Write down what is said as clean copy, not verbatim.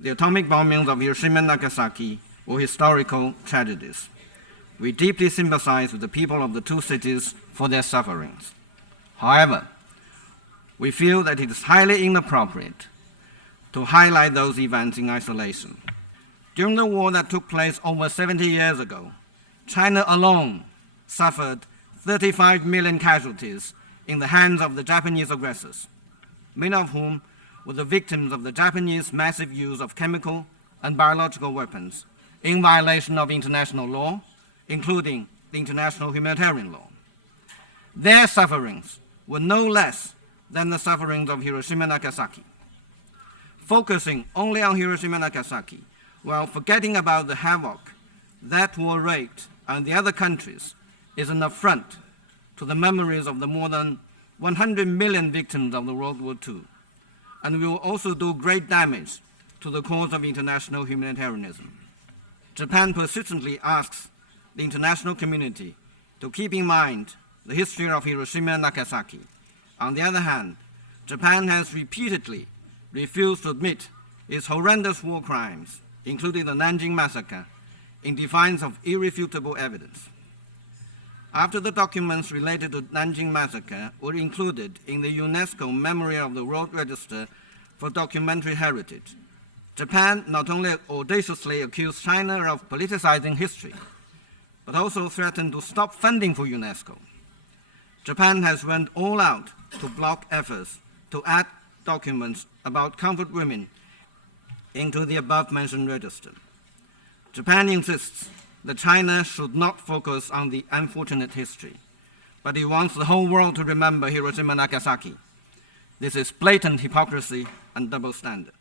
the atomic bombings of Hiroshima and Nagasaki were historical tragedies. We deeply sympathize with the people of the two cities for their sufferings. However, we feel that it is highly inappropriate to highlight those events in isolation. During the war that took place over 70 years ago, China alone suffered 35 million casualties in the hands of the Japanese aggressors, many of whom were the victims of the Japanese massive use of chemical and biological weapons in violation of international law, including the international humanitarian law. Their sufferings were no less than the sufferings of Hiroshima and Nagasaki. Focusing only on Hiroshima and Nagasaki, while forgetting about the havoc that war wreaked on the other countries, is an affront to the memories of the more than 100 million victims of the World War II, and will also do great damage to the cause of international humanitarianism. Japan persistently asks the international community to keep in mind the history of Hiroshima and Nagasaki. On the other hand, Japan has repeatedly refused to admit its horrendous war crimes, including the Nanjing Massacre, in defiance of irrefutable evidence. After the documents related to Nanjing Massacre were included in the UNESCO Memory of the World Register for Documentary Heritage, Japan not only audaciously accused China of politicizing history, but also threatened to stop funding for UNESCO. Japan has went all out to block efforts to add documents about comfort women into the above-mentioned register. Japan insists that China should not focus on the unfortunate history, but it wants the whole world to remember Hiroshima and Nagasaki. This is blatant hypocrisy and double standard.